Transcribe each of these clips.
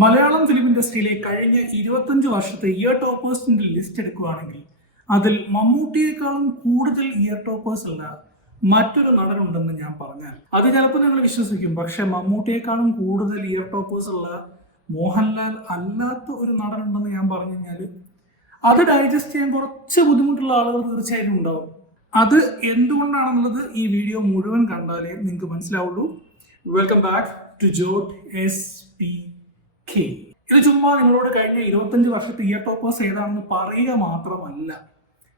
Malayalam film ഇൻഡസ്ട്രിയിലെ കഴിഞ്ഞ 25 വർഷത്തെ year ടോപ്പേഴ്സിന്റെ list എടുക്കുകയാണെങ്കിൽ അതിൽ മമ്മൂട്ടിയേക്കാളും കൂടുതൽ ഇയർ ടോപ്പേഴ്സ് ഉള്ള മറ്റൊരു നടനുണ്ടെന്ന് ഞാൻ പറഞ്ഞാൽ അത് ചിലപ്പോൾ നിങ്ങൾ വിശ്വസിക്കും. പക്ഷെ മമ്മൂട്ടിയേക്കാളും കൂടുതൽ ഇയർ ടോപ്പേഴ്സ് ഉള്ള മോഹൻലാൽ അല്ലാത്ത ഒരു നടനുണ്ടെന്ന് ഞാൻ പറഞ്ഞു കഴിഞ്ഞാൽ അത് ഡൈജസ്റ്റ് ചെയ്യാൻ കുറച്ച് ബുദ്ധിമുട്ടുള്ള ആളുകൾ തീർച്ചയായിട്ടും ഉണ്ടാവും. അത് എന്തുകൊണ്ടാണെന്നുള്ളത് ഈ വീഡിയോ മുഴുവൻ കണ്ടാലേ നിങ്ങൾക്ക് മനസ്സിലാവുള്ളൂ. Welcome back to Jot SPK. ഇത് ചുമ്മാ നിങ്ങളോട് കഴിഞ്ഞ 25 വർഷത്തെ ഇയർ ടോപ്പേഴ്സ് ഏതാണെന്ന് പറയുക മാത്രമല്ല,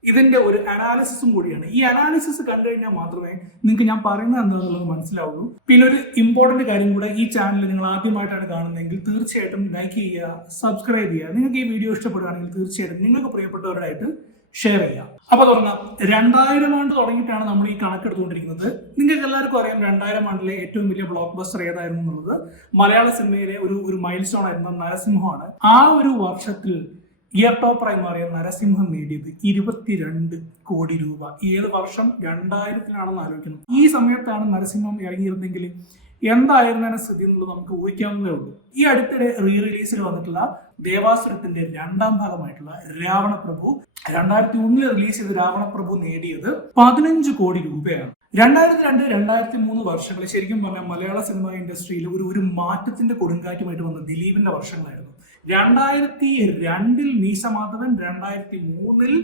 ഇതിന്റെ ഒരു അനാലിസിസും കൂടിയാണ്. ഈ അനാലിസിസ് കണ്ടു കഴിഞ്ഞാൽ മാത്രമേ നിങ്ങൾക്ക് ഞാൻ പറയുന്നത് എന്താണെന്നുള്ളത് മനസ്സിലാവുള്ളൂ. പിന്നെ ഒരു ഇമ്പോർട്ടന്റ് കാര്യം കൂടെ, ഈ ചാനൽ നിങ്ങൾ ആദ്യമായിട്ടാണ് കാണുന്നതെങ്കിൽ തീർച്ചയായിട്ടും ലൈക്ക് ചെയ്യുക, സബ്സ്ക്രൈബ് ചെയ്യുക. നിങ്ങൾക്ക് ഈ വീഡിയോ ഇഷ്ടപ്പെടുകയാണെങ്കിൽ തീർച്ചയായിട്ടും നിങ്ങൾക്ക് പ്രിയപ്പെട്ടവരായിട്ട് ഷെയർ ചെയ്യാം. അപ്പൊ തുടങ്ങാം. 2000 ആണ്ട് തുടങ്ങിയിട്ടാണ് നമ്മൾ ഈ കണക്കെടുത്തുകൊണ്ടിരിക്കുന്നത്. നിങ്ങൾക്ക് എല്ലാവർക്കും അറിയാം 2000 ആണ്ടിലെ ഏറ്റവും വലിയ ബ്ലോക്ക് ബസ്റ്റർ ഏതായിരുന്നു എന്നുള്ളത്. മലയാള സിനിമയിലെ ഒരു മൈൽ സ്റ്റോൺ ആയിരുന്ന നരസിംഹമാണ്. ആ ഒരു വർഷത്തിൽ ഇയർ ടോപ്പറായി മാറിയ നരസിംഹം നേടിയത് 22 കോടി രൂപ. ഏത് വർഷം? 2000-ലാണെന്ന് ആലോചിക്കണം. ഈ സമയത്താണ് നരസിംഹം ഇറങ്ങിയിരുന്നെങ്കിൽ എന്തായിരുന്ന സ്ഥിതി എന്നുള്ളത് നമുക്ക് ഊഹിക്കാവുന്നതേ ഉള്ളൂ. ഈ അടുത്തിടെ റിലീസിൽ വന്നിട്ടുള്ള ദേവാസുരത്തിന്റെ 2ാം ഭാഗമായിട്ടുള്ള രാവണപ്രഭു 2001 റിലീസ് ചെയ്ത രാവണപ്രഭു നേടിയത് 15 കോടി രൂപയാണ്. 2002-2003 വർഷങ്ങൾ ശരിക്കും പറഞ്ഞാൽ മലയാള സിനിമ ഇൻഡസ്ട്രിയിൽ ഒരു മാറ്റത്തിന്റെ കൊടുങ്കാറ്റുമായിട്ട് വന്ന ദിലീപിന്റെ വർഷങ്ങളായിരുന്നു. 2002 മീശമാധവൻ, 2003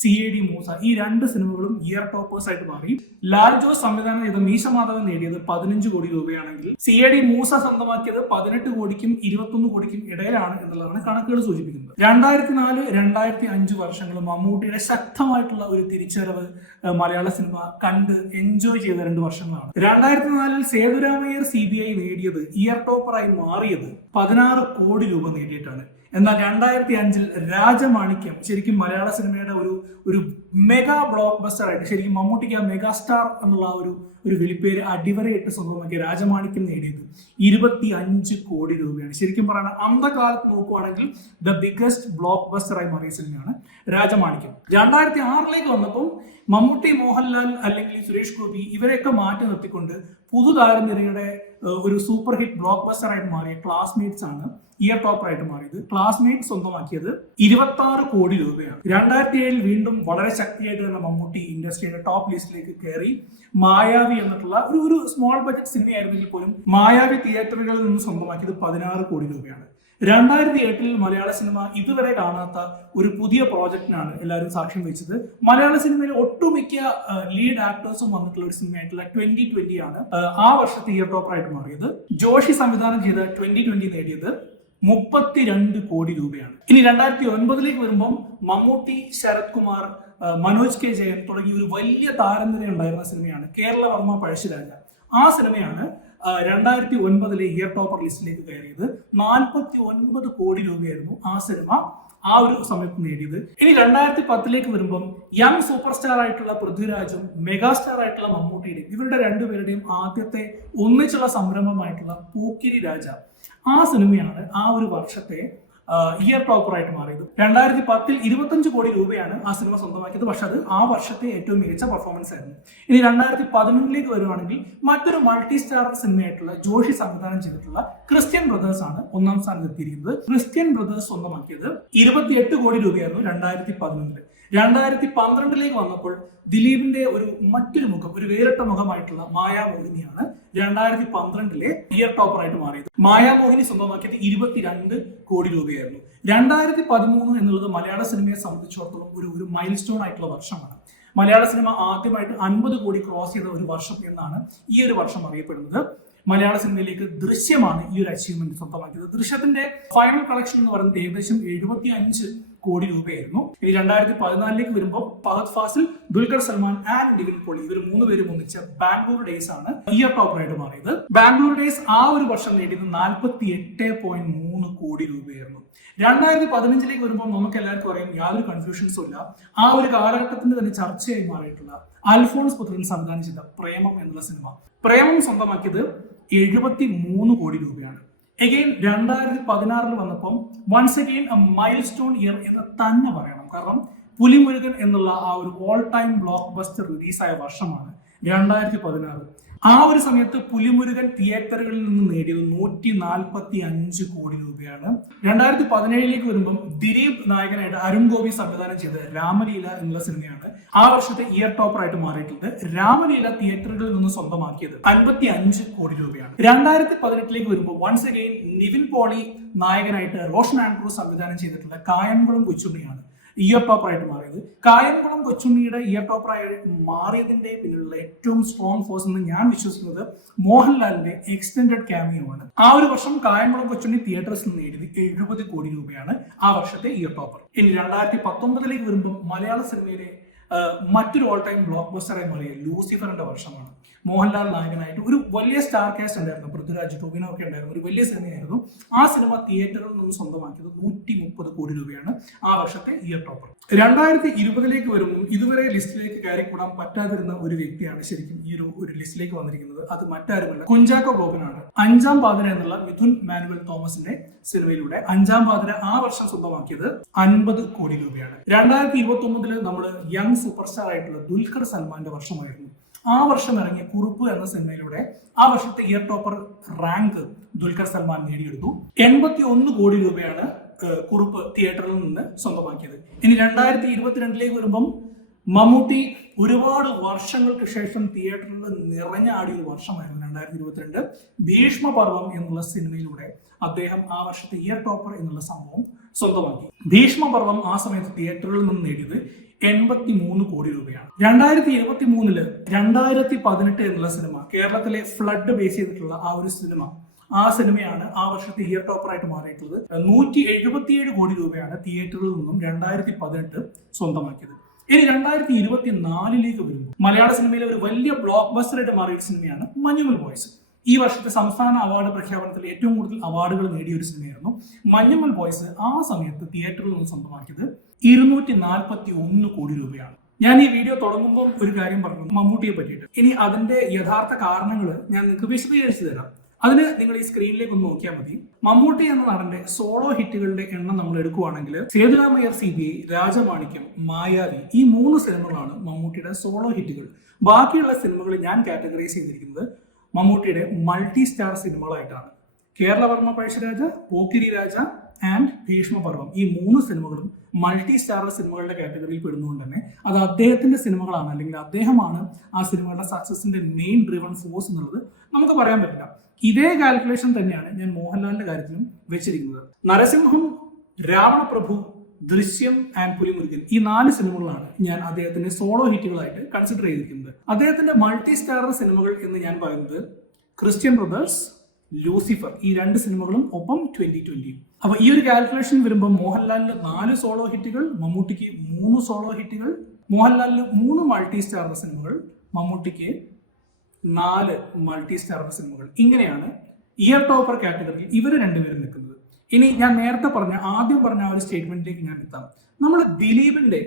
CID മൂസ, ഈ 2 സിനിമകളും ഇയർ ടോപ്പേഴ്സ് ആയിട്ട് മാറി. ലാൽ ജോസ് സംവിധാനം ചെയ്ത മീശമാധവൻ നേടിയത് 15 കോടി രൂപയാണെങ്കിൽ CID മൂസ സ്വന്തമാക്കിയത് 18 കോടിക്കും 21 കോടിക്കും ഇടയിലാണ് എന്നുള്ളതാണ് കണക്കുകൾ സൂചിപ്പിക്കുന്നത്. 2004-2005 വർഷങ്ങൾ മമ്മൂട്ടിയുടെ ശക്തമായിട്ടുള്ള ഒരു തിരിച്ചറിവ് മലയാള സിനിമ കണ്ട് എൻജോയ് ചെയ്ത 2 വർഷങ്ങളാണ്. 2004 സേതുരാമയ്യർ CBI നേടിയത് ഇയർ ടോപ്പറായി മാറിയത് 16 കോടി രൂപ നേടിയിട്ടാണ്. എന്നാൽ 2005 രാജമാണിക്യം ശരിക്കും മലയാള സിനിമയുടെ ഒരു മെഗാ ബ്ലോക്ക് ബസ്റ്റർ ആയിട്ട്, ശരിക്കും മമ്മൂട്ടിക്ക് ആ മെഗാ സ്റ്റാർ എന്നുള്ള ഒരു വിളിപ്പേര് അടിവരയിട്ട് സ്വന്തമാക്കിയ രാജമാണിക്യം നേടിയത് 25 കോടി രൂപയാണ്. ശരിക്കും പറയുന്നത് അന്ധകാലത്ത് നോക്കുവാണെങ്കിൽ ദ ബിഗസ്റ്റ് ബ്ലോക്ക് ബസ്റ്റർ ആയി മാറിയ സിനിമയാണ് രാജമാണിക്യം. 2006 വന്നപ്പോൾ മമ്മൂട്ടി, മോഹൻലാൽ അല്ലെങ്കിൽ സുരേഷ് ഗോപി ഇവരെയൊക്കെ മാറ്റി നിർത്തിക്കൊണ്ട് പുതുതാരനിരയുടെ ഒരു സൂപ്പർ ഹിറ്റ് ബ്ലോക്ക് ബസ്റ്റർ ആയിട്ട് മാറിയ ക്ലാസ്മേറ്റ്സ് ആണ് ഇയർ ടോപ്പർ ആയിട്ട് മാറിയത്. ക്ലാസ്മേറ്റ് സ്വന്തമാക്കിയത് 26 കോടി രൂപയാണ്. 2007 വീണ്ടും വളരെ ശക്തിയായിട്ട് തന്നെ മമ്മൂട്ടി ഇൻഡസ്ട്രിയുടെ ടോപ്പ് ലിസ്റ്റിലേക്ക് കയറി. മായാവി എന്നിട്ടുള്ള ഒരു സ്മോൾ ബഡ്ജറ്റ് സിനിമയായിരുന്നെങ്കിൽ പോലും മായാവി തിയേറ്ററുകളിൽ നിന്ന് സ്വന്തമാക്കിയത് 16 കോടി രൂപയാണ്. 2008 മലയാള സിനിമ ഇതുവരെ കാണാത്ത ഒരു പുതിയ പ്രോജക്റ്റിനാണ് എല്ലാവരും സാക്ഷ്യം വഹിച്ചത്. മലയാള സിനിമയിലെ ഒട്ടുമിക്ക ലീഡ് ആക്ടേഴ്സും വന്നിട്ടുള്ള ഒരു സിനിമയായിട്ടുള്ള 2020 ആണ് ആ വർഷത്തെ ഇയർ ടോപ്പർ ആയിട്ട് മാറിയത്. ജോഷി സംവിധാനം ചെയ്ത 2020 നേടിയത് 32 കോടി രൂപയാണ്. ഇനി 2009 വരുമ്പം മമ്മൂട്ടി, ശരത് കുമാർ, മനോജ് K. ജയൻ തുടങ്ങിയ ഒരു വലിയ താരനിര ഉണ്ടായിരുന്ന സിനിമയാണ് കേരളവർമ്മ പഴശ്ശിരാജ. ആ സിനിമയാണ് 2009 ഇയർ ടോപ്പർ ലിസ്റ്റിലേക്ക് കയറിയത്. 49 കോടി രൂപയായിരുന്നു ആ സിനിമ ആ ഒരു സമയത്ത് നേടിയത്. ഇനി 2010 വരുമ്പം യങ് സൂപ്പർ സ്റ്റാർ ആയിട്ടുള്ള പൃഥ്വിരാജും മെഗാസ്റ്റാർ ആയിട്ടുള്ള മമ്മൂട്ടിയുടെയും ഇവരുടെ 2 പേരുടെയും ആദ്യത്തെ ഒന്നിച്ചുള്ള സംരംഭമായിട്ടുള്ള പോക്കിരി രാജ, ആ സിനിമയാണ് ആ ഒരു വർഷത്തെ ഇയർ ടോപ്പർ ആയിട്ട് മാറിയത്. 2010 25 കോടി രൂപയാണ് ആ സിനിമ സ്വന്തമാക്കിയത്. പക്ഷെ അത് ആ വർഷത്തെ ഏറ്റവും മികച്ച പെർഫോമൻസ് ആയിരുന്നു. ഇനി 2011 വരുവാണെങ്കിൽ മറ്റൊരു മൾട്ടി സ്റ്റാർ സിനിമയായിട്ടുള്ള ജോഷി സംവിധാനം ചെയ്തിട്ടുള്ള ക്രിസ്ത്യൻ ബ്രദേഴ്സ് ആണ് 1ാം സ്ഥാനത്ത് എത്തിയിരിക്കുന്നത്. ക്രിസ്ത്യൻ ബ്രദേഴ്സ് സ്വന്തമാക്കിയത് 28 കോടി രൂപയായിരുന്നു 2011. 2012 വന്നപ്പോൾ ദിലീപിന്റെ മറ്റൊരു മുഖം, ഒരു വേറിട്ട മുഖമായിട്ടുള്ള മായാമോഹിനിയാണ് 2012 ഇയർ ടോപ്പർ ആയിട്ട് മാറിയത്. മായാമോഹിനി സ്വന്തമാക്കിയത് 22 കോടി രൂപയായിരുന്നു. 2013 എന്നുള്ളത് മലയാള സിനിമയെ സംബന്ധിച്ചിടത്തോളം ഒരു മൈൽ സ്റ്റോൺ ആയിട്ടുള്ള വർഷമാണ്. മലയാള സിനിമ ആദ്യമായിട്ട് 50 കോടി ക്രോസ് ചെയ്ത ഒരു വർഷം എന്നാണ് ഈ ഒരു വർഷം അറിയപ്പെടുന്നത്. മലയാള സിനിമയിലേക്ക് ദൃശ്യമാണ് ഈ ഒരു അച്ചീവ്മെന്റ് സ്വന്തമാക്കിയത്. ദൃശ്യത്തിന്റെ ഫൈനൽ കളക്ഷൻ എന്ന് പറയുന്നത് ഏകദേശം 75 കോടി രൂപയായിരുന്നു. ഇനി 2014 വരുമ്പോൾ ഫഹദ് ഫാസിൽ, ദുൽഖർ സൽമാൻ ആൻഡ് നിവിൻ പോളി ഇവർ 3 പേരും ഒന്നിച്ച് ബാംഗ്ലൂർ ഡേയ്സ് ആണ് ഇയർ ടോപ്പർ ആയിട്ട് മാറിയത്. ബാംഗ്ലൂർ ഡേയ്സ് ആ ഒരു വർഷം നേടിയത് 48.3 കോടി രൂപയായിരുന്നു. 2015 വരുമ്പോൾ നമുക്ക് എല്ലാവർക്കും അറിയാം, യാതൊരു കൺഫ്യൂഷൻസും ഇല്ല, ആ ഒരു കാലഘട്ടത്തിന്റെ തന്നെ ചർച്ചയായി മാറിയിട്ടുള്ള അൽഫോൺസ് പുത്രൻ സംവിധാനം ചെയ്ത പ്രേമം എന്നുള്ള സിനിമ. പ്രേമം സ്വന്തമാക്കിയത് 73 കോടി രൂപയാണ്. അഗെയിൻ 2016 വന്നപ്പം once again milestone year എന്ന് തന്നെ പറയണം. കാരണം പുലിമുരുകൻ എന്നുള്ള ആ ഒരു ഓൾ ടൈം ബ്ലോക്ക് ബസ്റ്റർ റിലീസായ വർഷമാണ് 2016. ആ ഒരു സമയത്ത് പുലിമുരുകൻ തിയേറ്ററുകളിൽ നിന്ന് നേടിയത് 145 കോടി രൂപയാണ്. 2017 വരുമ്പം ദിലീപ് നായകനായിട്ട് അരുൺ ഗോപി സംവിധാനം ചെയ്ത രാമലീല എന്നുള്ള സിനിമയാണ് ആ വർഷത്തെ ഇയർ ടോപ്പർ ആയിട്ട് മാറിയിട്ടുണ്ട്. രാമലീല തിയേറ്ററുകളിൽ നിന്ന് സ്വന്തമാക്കിയത് 55 കോടി രൂപയാണ്. 2018 വരുമ്പോൾ വൺസ് അഗെയിൻ നിവിൻ പോളി നായകനായിട്ട് റോഷൻ ആൻഡ്രൂസ് സംവിധാനം ചെയ്തിട്ടുള്ള കായംകുളം കൊച്ചുണ്ണിയാണ് ഇയർ ടോപ്പർ ആയിട്ട് മാറിയത്. കായംകുളം കൊച്ചുണ്ണിയുടെ ഇയർ ടോപ്പർ ആയി മാറിയതിന്റെ പിന്നിലുള്ള ഏറ്റവും സ്ട്രോങ് ഫോഴ്സ് എന്ന് ഞാൻ വിശ്വസിക്കുന്നത് മോഹൻലാലിന്റെ എക്സ്റ്റൻഡഡ് ക്യാമിയോ ആണ്. ആ ഒരു വർഷം കായംകുളം കൊച്ചുണ്ണി തിയേറ്റേഴ്സിൽ നേടിയത് 70 കോടി രൂപയാണ് ആ വർഷത്തെ ഇയർ ടോപ്പർ. ഇനി 2019 വരുമ്പോൾ മലയാള സിനിമയിലെ മറ്റൊരു ഓൾ ടൈം ബ്ലോക്ക് ബസ്റ്ററായി മാറിയ ലൂസിഫറിന്റെ വർഷമാണ്. മോഹൻലാൽ നായകനായിട്ട് ഒരു വലിയ സ്റ്റാർ കാസ്റ്റ് ഉണ്ടായിരുന്നു, പൃഥ്വിരാജ്, ടൊവിനോ ഒക്കെ ഉണ്ടായിരുന്നു. ഒരു വലിയ സിനിമയായിരുന്നു. ആ സിനിമ തിയേറ്ററിൽ നിന്ന് സ്വന്തമാക്കിയത് 130 കോടി രൂപയാണ് ആ വർഷത്തെ ഇയർ ടോപ്പർ. 2020 വരുമ്പോൾ ഇതുവരെ ലിസ്റ്റിലേക്ക് കയറിക്കൂടാൻ പറ്റാതിരുന്ന ഒരു വ്യക്തിയാണ് ശരിക്കും ഈ ഒരു ലിസ്റ്റിലേക്ക് വന്നിരിക്കുന്നത്. അത് മറ്റാരുമല്ല, കുഞ്ചാക്കോ ബോബനാണ്. അഞ്ചാം പാതിര എന്നുള്ള മിഥുൻ മാനുവൽ തോമസിന്റെ സിനിമയിലൂടെ അഞ്ചാം പാതിര ആ വർഷം സ്വന്തമാക്കിയത് 50 കോടി രൂപയാണ്. 2029 നമ്മുടെ യങ് സൂപ്പർ സ്റ്റാർ ആയിട്ടുള്ള ദുൽഖർ സൽമാന്റെ വർഷമായിരുന്നു. ആ വർഷം ഇറങ്ങിയ കുറുപ്പ് എന്ന സിനിമയിലൂടെ ആ വർഷത്തെ year topper rank Dulquer Salman നേടിയെടുത്തു. 81 കോടി രൂപയാണ് കുറുപ്പ് തിയേറ്ററിൽ നിന്ന് സ്വന്തമാക്കിയത്. ഇനി 2022 വരുമ്പം മമ്മൂട്ടി ഒരുപാട് വർഷങ്ങൾക്ക് ശേഷം തിയേറ്ററിൽ നിറഞ്ഞാടിയ ഒരു വർഷമായിരുന്നു 2022. ഭീഷ്മപർവം എന്നുള്ള സിനിമയിലൂടെ അദ്ദേഹം ആ വർഷത്തെ ഇയർ ടോപ്പർ എന്നുള്ള സംഭവം സ്വന്തമാക്കി. ഭീഷ്മപർവം ആ സമയത്ത് തിയേറ്ററിൽ നിന്ന് നേടിയത് 83 കോടി രൂപയാണ്. 2023 2018 എന്നുള്ള സിനിമ കേരളത്തിലെ ഫ്ലഡ് ബേസ് ചെയ്തിട്ടുള്ള ആ സിനിമയാണ് ആ വർഷത്തെ ഇയർ ടോപ്പർ ആയിട്ട് മാറിയിട്ടുള്ളത്. 177 കോടി രൂപയാണ് തിയേറ്ററിൽ നിന്നും 2018 സ്വന്തമാക്കിയത്. ഇനി 2024 വരുമ്പോൾ മലയാള സിനിമയിലെ ഒരു വലിയ ബ്ലോക്ക് ബസ്റ്റർ ആയിട്ട് മാറിയ സിനിമയാണ് മഞ്ഞുമൽ ബോയ്സ്. ഈ വർഷത്തെ സംസ്ഥാന അവാർഡ് പ്രഖ്യാപനത്തിൽ ഏറ്റവും കൂടുതൽ അവാർഡുകൾ നേടിയ ഒരു സിനിമയായിരുന്നു മഞ്ഞുമൽ ബോയ്സ്. ആ സമയത്ത് തിയേറ്ററിൽ നിന്ന് സ്വന്തമാക്കിയത് 241 കോടി രൂപയാണ്. ഞാൻ ഈ വീഡിയോ തുടങ്ങുമ്പോൾ ഒരു കാര്യം പറഞ്ഞു മമ്മൂട്ടിയെ പറ്റിയിട്ട്. ഇനി അതിന്റെ യഥാർത്ഥ കാരണങ്ങൾ ഞാൻ നിങ്ങൾക്ക് വിശദീകരിച്ചു തരാം. അതിന് നിങ്ങൾ ഈ സ്ക്രീനിലേക്ക് ഒന്ന് നോക്കിയാൽ മതി. മമ്മൂട്ടി എന്ന നടന്റെ സോളോ ഹിറ്റുകളുടെ എണ്ണം നമ്മൾ എടുക്കുകയാണെങ്കിൽ സേതുരാമയ്യർ CBI, രാജമാണിക്യം, മായാവി ഈ 3 സിനിമകളാണ് മമ്മൂട്ടിയുടെ സോളോ ഹിറ്റുകൾ. ബാക്കിയുള്ള സിനിമകൾ ഞാൻ കാറ്റഗറൈസ് ചെയ്തിരിക്കുന്നത് മമ്മൂട്ടിയുടെ മൾട്ടി സ്റ്റാർ സിനിമകളായിട്ടാണ്. കേരളവർമ്മ പഴശ്ശിരാജ, പോക്കിരി രാജ ആൻഡ് ഭീഷ്മപർവം ഈ 3 സിനിമകളും മൾട്ടി സ്റ്റാർ സിനിമകളുടെ കാറ്റഗറിയിൽ പെടുന്നതുകൊണ്ട് തന്നെ അത് അദ്ദേഹത്തിന്റെ സിനിമകളാണ്, അല്ലെങ്കിൽ അദ്ദേഹമാണ് ആ സിനിമകളുടെ സക്സസിന്റെ മെയിൻ ഡ്രിവൺ ഫോഴ്സ് എന്നുള്ളത് നമുക്ക് പറയാൻ പറ്റില്ല. ഇതേ കാൽക്കുലേഷൻ തന്നെയാണ് ഞാൻ മോഹൻലാലിന്റെ കാര്യത്തിലും വെച്ചിരിക്കുന്നത്. നരസിംഹം, രാവണപ്രഭു, ദൃശ്യം ആൻഡ് പുലിമുരുകൻ ഈ 4 സിനിമകളാണ് ഞാൻ അദ്ദേഹത്തിന്റെ സോളോ ഹിറ്റുകളായിട്ട് കൺസിഡർ ചെയ്തിരിക്കുന്നത്. അദ്ദേഹത്തിന്റെ മൾട്ടി സ്റ്റാർ സിനിമകൾ എന്ന് ഞാൻ പറയുന്നത് ക്രിസ്ത്യൻ ബ്രദേഴ്സ്, ലൂസിഫർ ഈ 2 സിനിമകളും ഒപ്പം 2020. അപ്പൊ ഈ ഒരു കാൽക്കുലേഷൻ വരുമ്പോൾ മോഹൻലാലിന് 4 സോളോ ഹിറ്റുകൾ, മമ്മൂട്ടിക്ക് 3 സോളോ ഹിറ്റുകൾ, മോഹൻലാലിന് 3 മൾട്ടി സ്റ്റാർ സിനിമകൾ, മമ്മൂട്ടിക്ക് 4 മൾട്ടി സ്റ്റാർ സിനിമകൾ. ഇങ്ങനെയാണ് ഇയർ ടോപ്പർ കാറ്റഗറിയിൽ ഇവർ രണ്ടുപേരും നിൽക്കുന്നത്. ഇനി ഞാൻ നേരത്തെ ആദ്യം പറഞ്ഞ ആ ഒരു സ്റ്റേറ്റ്മെന്റിലേക്ക് ഞാൻ എത്താം. നമ്മൾ ദിലീപിന്റെ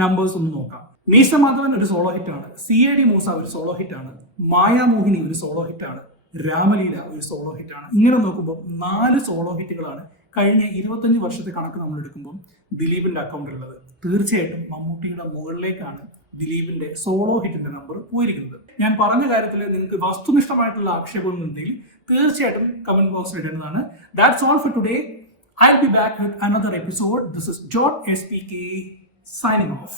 നമ്പേഴ്സ് ഒന്ന് നോക്കാം. മീശ മാധവൻ ഒരു സോളോ ഹിറ്റാണ്, CID മൂസ ഒരു സോളോ ഹിറ്റാണ്, മായാമോഹിനി ഒരു സോളോ ഹിറ്റാണ്, രാമലീല ഒരു സോളോ ഹിറ്റാണ്. ഇങ്ങനെ നോക്കുമ്പോൾ 4 സോളോ ഹിറ്റുകളാണ് കഴിഞ്ഞ 25 വർഷത്തെ കണക്ക് നമ്മൾ എടുക്കുമ്പോൾ ദിലീപിന്റെ അക്കൗണ്ടിലുള്ളത്. തീർച്ചയായിട്ടും മമ്മൂട്ടിയുടെ മുകളിലേക്കാണ് ദിലീപിന്റെ സോളോ ഹിറ്റിന്റെ നമ്പർ പോയിരിക്കുന്നത്. ഞാൻ പറഞ്ഞ കാര്യത്തിൽ നിങ്ങൾക്ക് വസ്തുനിഷ്ഠമായിട്ടുള്ള ആക്ഷേപങ്ങളുണ്ടെങ്കിൽ തീർച്ചയായിട്ടും കമന്റ് ബോക്സിൽ ഇടേണ്ടതാണ്. That's all for today. I'll be back with another episode. This is John SPK signing off.